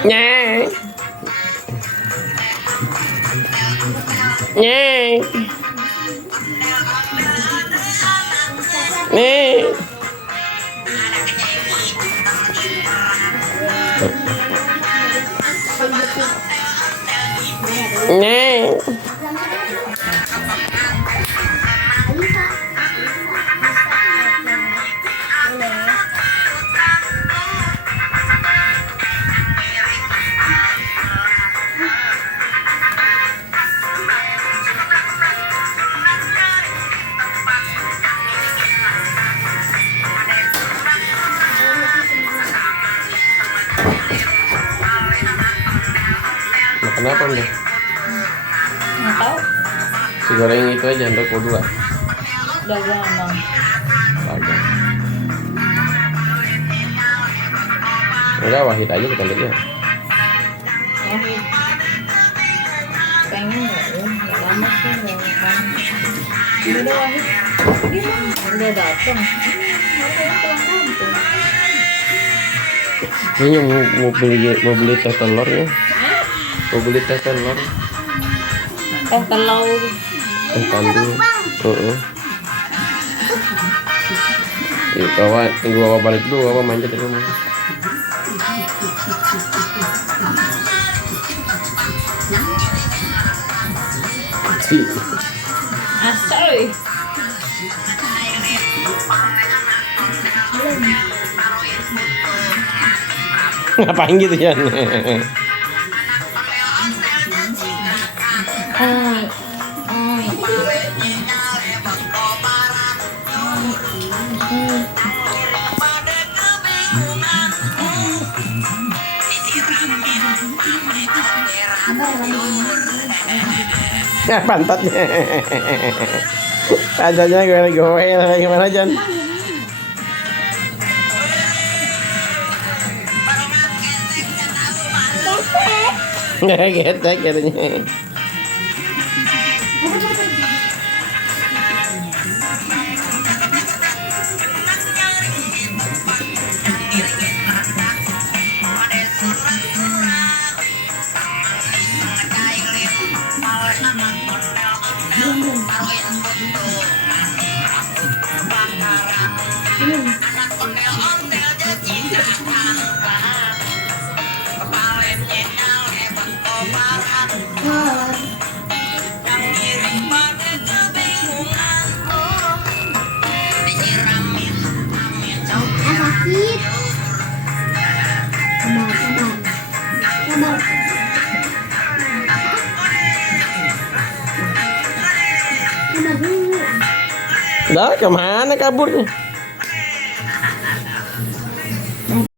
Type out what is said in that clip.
Nha. Nha. Nè. Nè. Makan apa nih? Nggak tahu. Si goreng itu aja, untuk dua. Dagang emang. Dagang. Enggak, Wahid aja kita lihat ya. Wahid. Pengen nggak ya? Nggak lama sih nggak makan. Udah Wahid. Gimana? Udah datang. Ini mau beli teh telur ya? Mau beli teh telur? Telur. Teh kambing. Bawa balik dulu, bawa manjat di rumah. Asoy. Ngapain gitu ya? Nah, pantatnya. Pantatnya gue goel gimana Jan? Nggak getek katanya. Dah kemana kaburnya?